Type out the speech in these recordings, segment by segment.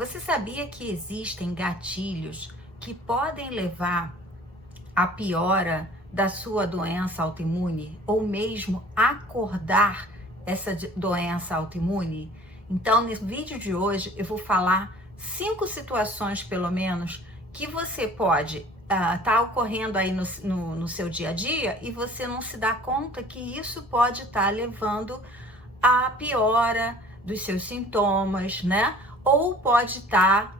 Você sabia que existem gatilhos que podem levar à piora da sua doença autoimune ou mesmo acordar essa doença autoimune? Então, nesse vídeo de hoje, eu vou falar 5 situações, pelo menos, que você pode tá ocorrendo aí no seu dia a dia e você não se dá conta que isso pode estar levando à piora dos seus sintomas, né? Ou pode estar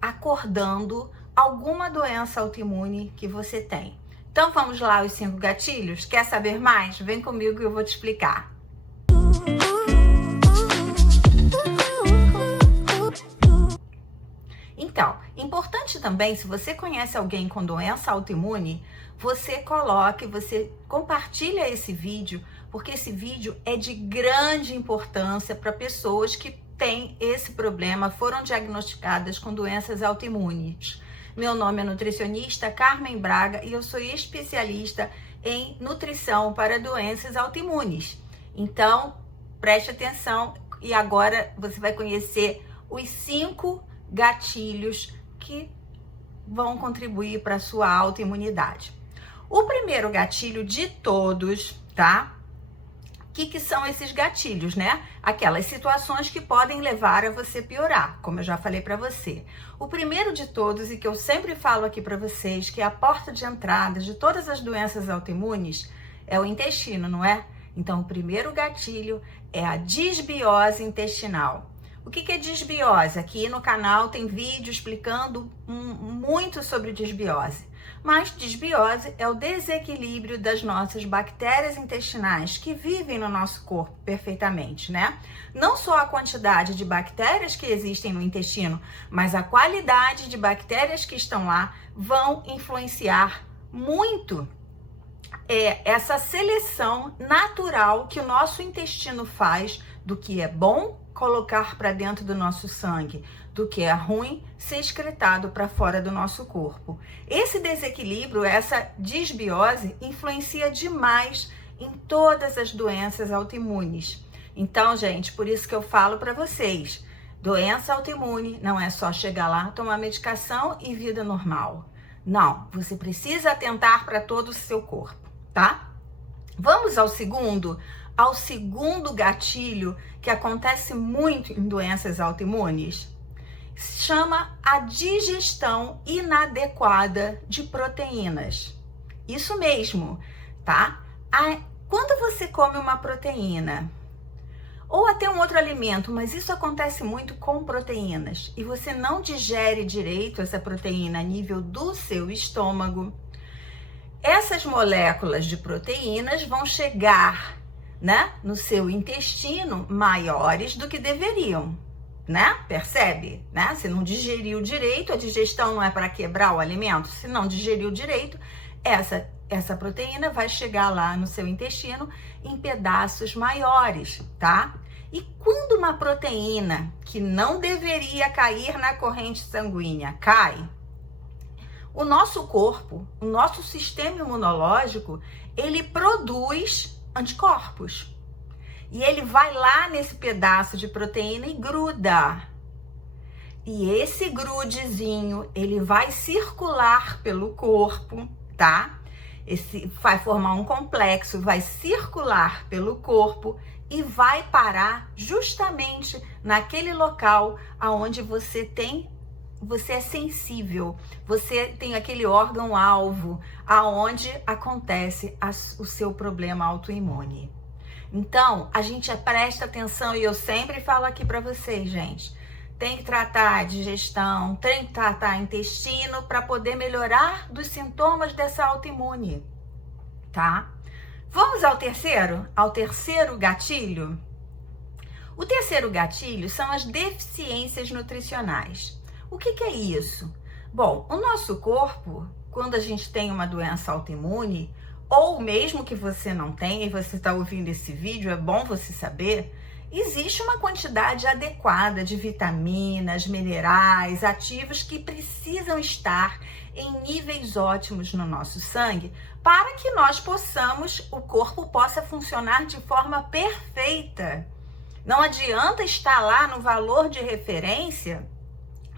acordando alguma doença autoimune que você tem. Então vamos lá, os 5 gatilhos? Quer saber mais? Vem comigo que eu vou te explicar. Então, importante também, se você conhece alguém com doença autoimune, você compartilha esse vídeo, porque esse vídeo é de grande importância para pessoas que têm esse problema, foram diagnosticadas com doenças autoimunes. Meu nome é nutricionista Carmen Braga e eu sou especialista em nutrição para doenças autoimunes. Então, preste atenção e agora você vai conhecer os 5 gatilhos que vão contribuir para a sua autoimunidade. O primeiro gatilho de todos, tá? O que são esses gatilhos, né? Aquelas situações que podem levar a você piorar, como eu já falei para você. O primeiro de todos, e que eu sempre falo aqui para vocês, que é a porta de entrada de todas as doenças autoimunes, é o intestino, não é? Então, o primeiro gatilho é a disbiose intestinal. O que é disbiose? Aqui no canal tem vídeo explicando muito sobre disbiose. Mas disbiose é o desequilíbrio das nossas bactérias intestinais que vivem no nosso corpo perfeitamente, né? Não só a quantidade de bactérias que existem no intestino, mas a qualidade de bactérias que estão lá vão influenciar muito essa seleção natural que o nosso intestino faz do que é bom colocar para dentro do nosso sangue, do que é ruim ser excretado para fora do nosso corpo. Esse desequilíbrio, essa disbiose, influencia demais em todas as doenças autoimunes. Então, gente, por isso que eu falo para vocês, doença autoimune não é só chegar lá, tomar medicação e vida normal. Não, você precisa atentar para todo o seu corpo, tá? Vamos ao segundo gatilho que acontece muito em doenças autoimunes. Se chama a digestão inadequada de proteínas. Isso mesmo, tá? Quando você come uma proteína ou até um outro alimento, mas isso acontece muito com proteínas, e você não digere direito essa proteína a nível do seu estômago, essas moléculas de proteínas vão chegar, né, no seu intestino maiores do que deveriam, né? Percebe? Né? Se não digeriu direito, a digestão não é para quebrar o alimento, se não digeriu direito, essa proteína vai chegar lá no seu intestino em pedaços maiores, tá? E quando uma proteína que não deveria cair na corrente sanguínea cai, o nosso corpo, o nosso sistema imunológico, ele produz anticorpos. E ele vai lá nesse pedaço de proteína e gruda. E esse grudezinho, ele vai circular pelo corpo, tá? Vai formar um complexo, vai circular pelo corpo e vai parar justamente naquele local aonde você é sensível, você tem aquele órgão-alvo aonde acontece o seu problema autoimune. Então, a gente presta atenção e eu sempre falo aqui para vocês, gente, tem que tratar a digestão, tem que tratar o intestino para poder melhorar dos sintomas dessa autoimune, tá? Vamos ao terceiro gatilho? O terceiro gatilho são as deficiências nutricionais. O que é isso? Bom, o nosso corpo, quando a gente tem uma doença autoimune, ou mesmo que você não tenha e você está ouvindo esse vídeo, é bom você saber, existe uma quantidade adequada de vitaminas, minerais, ativos que precisam estar em níveis ótimos no nosso sangue para que o corpo possa funcionar de forma perfeita. Não adianta estar lá no valor de referência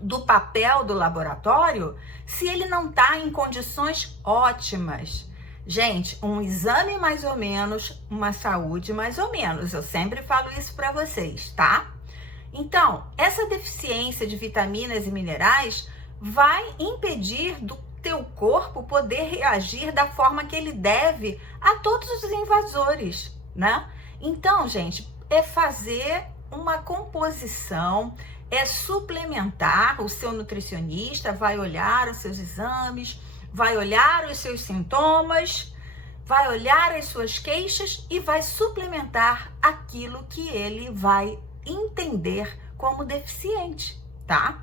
do papel do laboratório se ele não está em condições ótimas. Gente, um exame mais ou menos, uma saúde mais ou menos. Eu sempre falo isso para vocês, tá? Então, essa deficiência de vitaminas e minerais vai impedir do teu corpo poder reagir da forma que ele deve a todos os invasores, né? Então, gente, é fazer uma composição, é suplementar. O seu nutricionista vai olhar os seus exames, vai olhar os seus sintomas, vai olhar as suas queixas e vai suplementar aquilo que ele vai entender como deficiente, tá?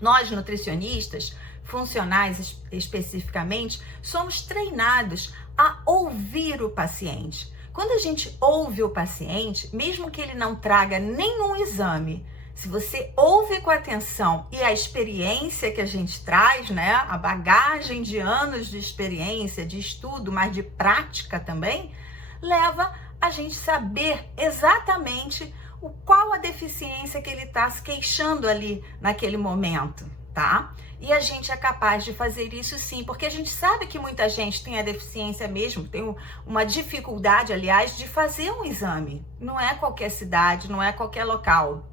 Nós, nutricionistas, funcionais especificamente, somos treinados a ouvir o paciente. Quando a gente ouve o paciente, mesmo que ele não traga nenhum exame, se você ouve com atenção e a experiência que a gente traz, né, a bagagem de anos de experiência, de estudo, mas de prática também, leva a gente saber exatamente qual a deficiência que ele está se queixando ali naquele momento, tá? E a gente é capaz de fazer isso sim, porque a gente sabe que muita gente tem a deficiência mesmo, tem uma dificuldade, aliás, de fazer um exame. Não é qualquer cidade, não é qualquer local.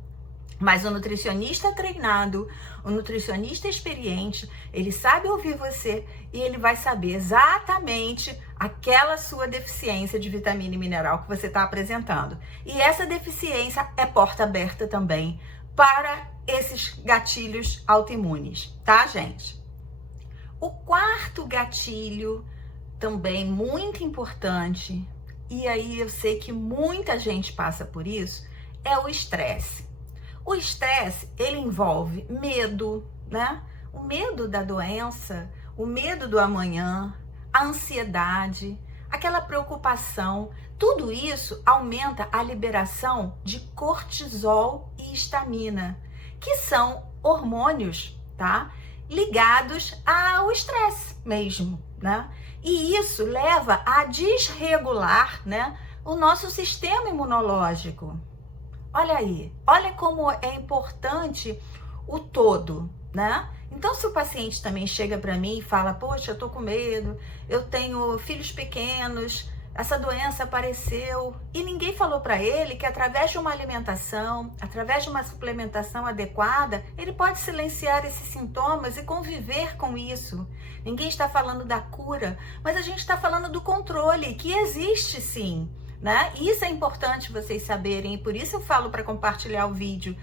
Mas o nutricionista treinado, o nutricionista experiente, ele sabe ouvir você e ele vai saber exatamente aquela sua deficiência de vitamina e mineral que você está apresentando. E essa deficiência é porta aberta também para esses gatilhos autoimunes, tá, gente? O quarto gatilho, também muito importante, e aí eu sei que muita gente passa por isso, é o estresse. O estresse, ele envolve medo, né? O medo da doença, o medo do amanhã, a ansiedade, aquela preocupação. Tudo isso aumenta a liberação de cortisol e histamina, que são hormônios, tá? Ligados ao estresse mesmo, né? E isso leva a desregular, né, o nosso sistema imunológico. Olha aí, olha como é importante o todo, né? Então, se o paciente também chega para mim e fala, poxa, eu tô com medo, eu tenho filhos pequenos, essa doença apareceu, e ninguém falou para ele que através de uma alimentação, através de uma suplementação adequada, ele pode silenciar esses sintomas e conviver com isso. Ninguém está falando da cura, mas a gente está falando do controle, que existe sim. Né? Isso é importante vocês saberem, e por isso eu falo para compartilhar o vídeo,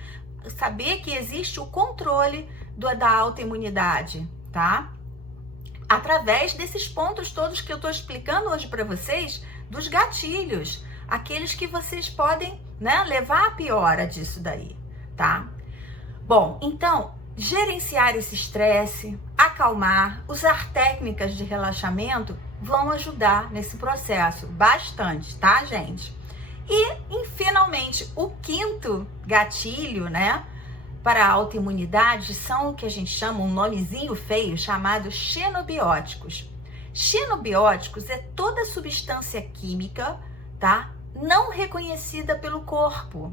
saber que existe o controle da autoimunidade, tá? Através desses pontos todos que eu estou explicando hoje para vocês, dos gatilhos, aqueles que vocês podem, né, levar a piora disso daí, tá? Bom, então, gerenciar esse estresse, acalmar, usar técnicas de relaxamento vão ajudar nesse processo bastante, tá, gente? E finalmente, o quinto gatilho, né, para a autoimunidade são o que a gente chama, um nomezinho feio, chamado xenobióticos. Xenobióticos é toda substância química, tá, não reconhecida pelo corpo.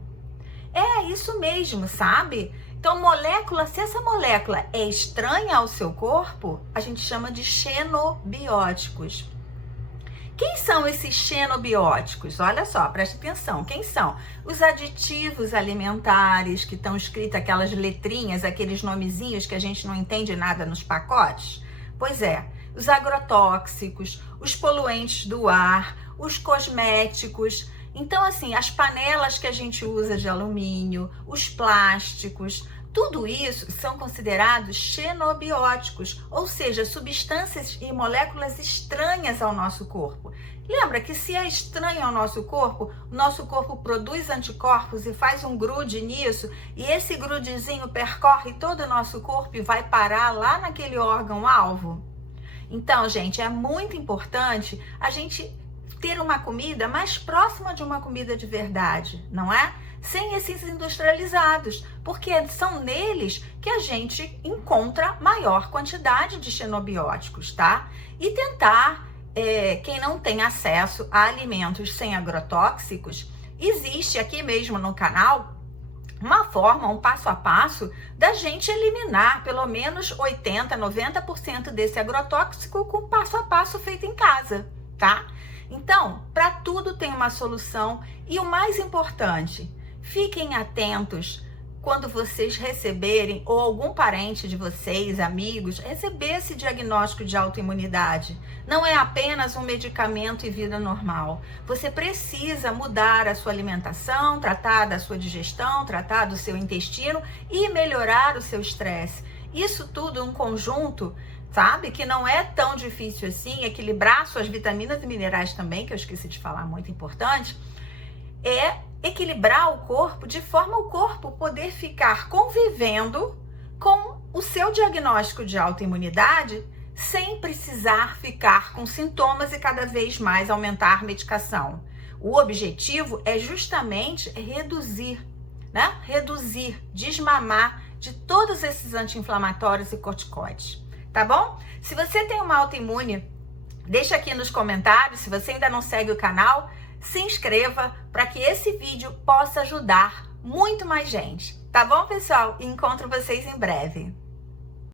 É isso mesmo, sabe? Então, molécula, se essa molécula é estranha ao seu corpo, a gente chama de xenobióticos. Quem são esses xenobióticos? Olha só, preste atenção. Quem são? Os aditivos alimentares, que estão escritos aquelas letrinhas, aqueles nomezinhos que a gente não entende nada nos pacotes? Pois é, os agrotóxicos, os poluentes do ar, os cosméticos. Então, assim, as panelas que a gente usa de alumínio, os plásticos, tudo isso são considerados xenobióticos, ou seja, substâncias e moléculas estranhas ao nosso corpo. Lembra que se é estranho ao nosso corpo, o nosso corpo produz anticorpos e faz um grude nisso, e esse grudezinho percorre todo o nosso corpo e vai parar lá naquele órgão-alvo? Então, gente, é muito importante a gente ter uma comida mais próxima de uma comida de verdade, não é? Sem esses industrializados, porque são neles que a gente encontra maior quantidade de xenobióticos, tá? E tentar, quem não tem acesso a alimentos sem agrotóxicos, existe aqui mesmo no canal uma forma, um passo a passo da gente eliminar pelo menos 80, 90% desse agrotóxico com passo a passo feito em casa, tá? Então, para tudo tem uma solução e o mais importante, fiquem atentos quando vocês receberem ou algum parente de vocês, amigos, receber esse diagnóstico de autoimunidade. Não é apenas um medicamento e vida normal. Você precisa mudar a sua alimentação, tratar da sua digestão, tratar do seu intestino e melhorar o seu estresse. Isso tudo um conjunto, sabe? Que não é tão difícil assim, equilibrar suas vitaminas e minerais também, que eu esqueci de falar, muito importante, é equilibrar o corpo de forma ao corpo poder ficar convivendo com o seu diagnóstico de autoimunidade sem precisar ficar com sintomas e cada vez mais aumentar a medicação. O objetivo é justamente reduzir, né? Reduzir, desmamar de todos esses anti-inflamatórios e corticoides, tá bom? Se você tem uma autoimune, deixa aqui nos comentários. Se você ainda não segue o canal, se inscreva para que esse vídeo possa ajudar muito mais gente. Tá bom, pessoal? Encontro vocês em breve.